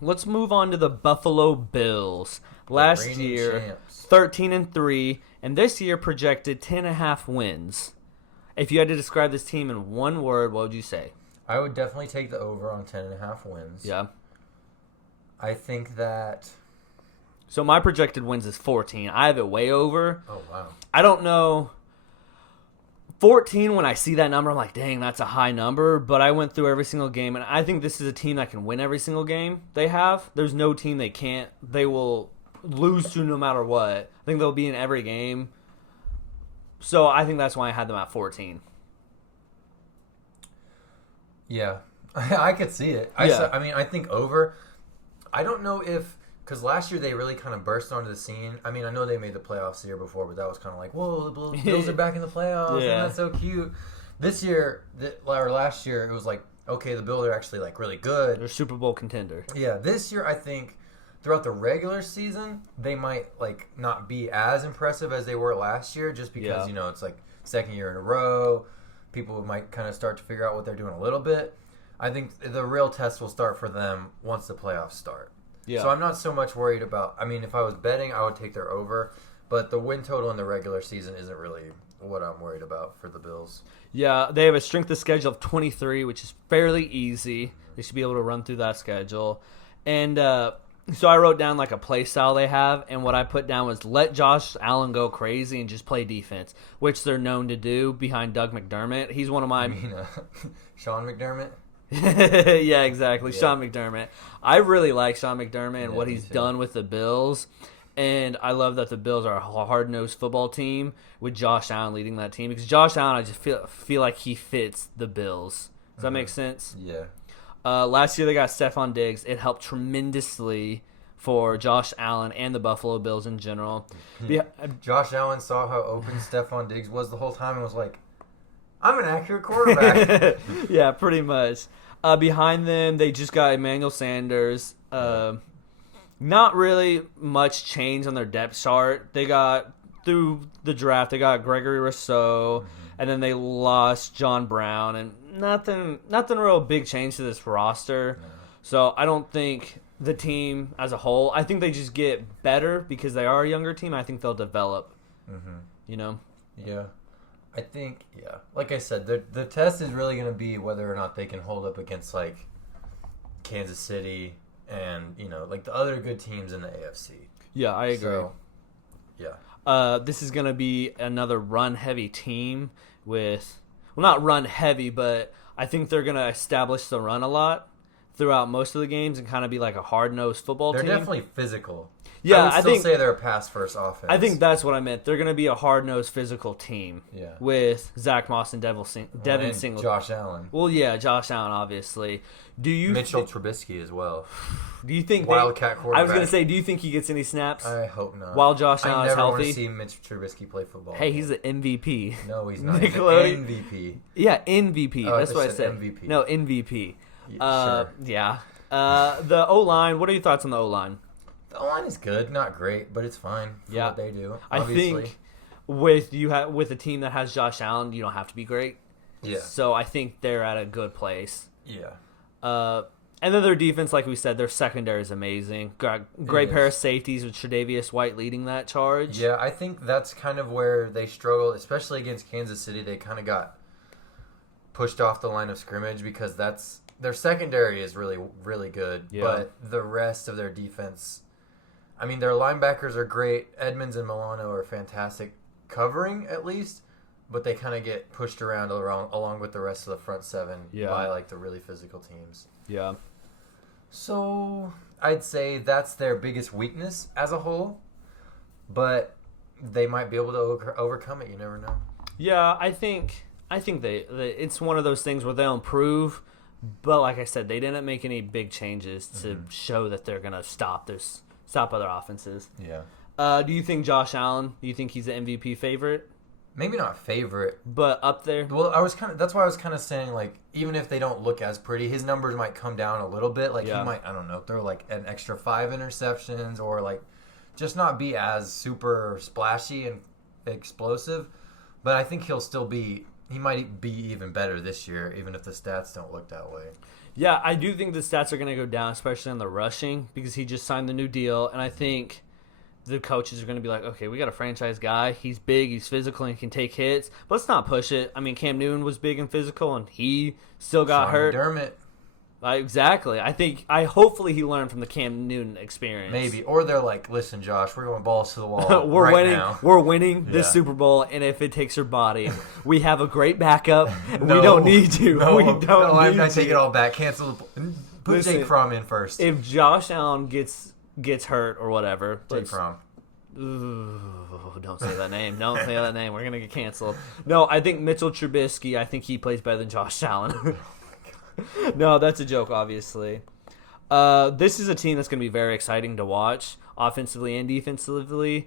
Let's move on to the Buffalo Bills. The Last reigning year, champs. 13-3, and this year projected 10.5 wins. If you had to describe this team in one word, what would you say? I would definitely take the over on 10.5 wins. Yeah. I think that. So my projected wins is 14. I have it way over. Oh, wow. I don't know. 14, when I see that number, I'm like, dang, that's a high number. But I went through every single game, and I think this is a team that can win every single game they have. There's no team they can't. They will lose to no matter what. I think they'll be in every game. So I think that's why I had them at 14. Yeah. I could see it. Yeah. I mean, I think over. I don't know if. Because last year they really kind of burst onto the scene. I mean, I know they made the playoffs the year before, but that was kind of like, whoa, the Bills are back in the playoffs, Yeah. and that's so cute. This year, or last year, it was like, okay, the Bills are actually like really good. They're Super Bowl contender. Yeah, this year I think throughout the regular season they might like not be as impressive as they were last year, just because Yeah. it's like second year in a row. People might kind of start to figure out what they're doing a little bit. I think the real test will start for them once the playoffs start. Yeah. So I'm not so much worried about. I mean, if I was betting, I would take their over, but the win total in the regular season isn't really what I'm worried about for the Bills. Yeah, they have a strength of schedule of 23, which is fairly easy. They should be able to run through that schedule. And so I wrote down like a play style they have, and what I put down was let Josh Allen go crazy and just play defense, which they're known to do behind Doug McDermott. He's one of my... I mean, Sean McDermott. Yeah, exactly. Yeah. Sean McDermott. I really like Sean McDermott and Yeah, what me he's too. done with the Bills. And I love that the Bills are a hard-nosed football team with Josh Allen leading that team. Because Josh Allen, I just feel like he fits the Bills. Does that make sense? Yeah. Last year they got Stephon Diggs. It helped tremendously for Josh Allen and the Buffalo Bills in general. Yeah, Josh Allen saw how open Stephon Diggs was the whole time and was like, I'm an accurate quarterback. yeah, pretty much. Behind them, they just got Emmanuel Sanders. Not really much change on their depth chart. They got, through the draft, they got Gregory Rousseau, and then they lost John Brown, and nothing real big change to this roster. So I don't think the team as a whole, I think they just get better because they are a younger team. I think they'll develop, you know? Yeah. I think, like I said, the test is really going to be whether or not they can hold up against, like, Kansas City and, like the other good teams in the AFC. Yeah, I agree. So, yeah. This is going to be another run-heavy team with, well, not run-heavy, but I think they're going to establish the run a lot throughout most of the games and kind of be like a hard-nosed football They're team. definitely physical. Yeah, I would still say they're a pass-first offense. I think that's what I meant. They're going to be a hard-nosed physical team with Zach Moss and Devin and Singletary. Josh Allen. Well, yeah, Josh Allen, obviously. Do you Mitchell Trubisky as well. Do you think Wildcat quarterback. I was going to say, do you think he gets any snaps I hope not. while Josh Allen I is never want healthy? to see Mitch Trubisky play football. Hey, he's the MVP. No, he's not. He's the Nickelodeon. MVP. Yeah, MVP. Oh, That's I what I said said. MVP. No, MVP. Sure. Yeah. The O-line, what are your thoughts on the O-line? The line is good, not great, but it's fine for Yeah. what they do. I Obviously. think with a team that has Josh Allen, you don't have to be great. Yeah. So I think they're at a good place. Yeah. And then their defense, like we said, their secondary is amazing. Got great It pair of is. safeties with Tre'Davious White leading that charge. Yeah, I think that's kind of where they struggled, especially against Kansas City. They kind of got pushed off the line of scrimmage because their secondary is really, really good. Yeah. But the rest of their defense, I mean, their linebackers are great. Edmonds and Milano are fantastic covering, at least. But they kind of get pushed around along with the rest of the front seven by like the really physical teams. Yeah. So I'd say that's their biggest weakness as a whole, but they might be able to overcome it. You never know. Yeah, I think they it's one of those things where they'll improve, but like I said, they didn't make any big changes to show that they're gonna stop other offenses. Yeah. Do you think Josh Allen? Do you think he's the MVP favorite? Maybe not favorite. But up there? Well, that's why I was kind of saying, like, even if they don't look as pretty, his numbers might come down a little bit. Like, he might, I don't know, throw like an extra 5 interceptions or like just not be as super splashy and explosive. But I think he might be even better this year, even if the stats don't look that way. Yeah, I do think the stats are going to go down, especially on the rushing, because he just signed the new deal, and I think the coaches are going to be like, okay, we got a franchise guy. He's big, he's physical, and he can take hits. But let's not push it. I mean, Cam Newton was big and physical, and he still got hurt. Dermott. Exactly. Hopefully he learned from the Cam Newton experience. Maybe. Or they're like, listen, Josh, we're going balls to the wall we're right winning. now. We're winning this Super Bowl, and if it takes your body, we have a great backup. We don't need to. I'm not taking it all back. Cancel. Put Jake Fromm in first. If Josh Allen gets hurt or whatever, Jake Fromm. Ooh, don't say that name. Don't say that name. We're gonna get canceled. No, I think Mitchell Trubisky. I think he plays better than Josh Allen. No, that's a joke, obviously. This is a team that's going to be very exciting to watch, offensively and defensively.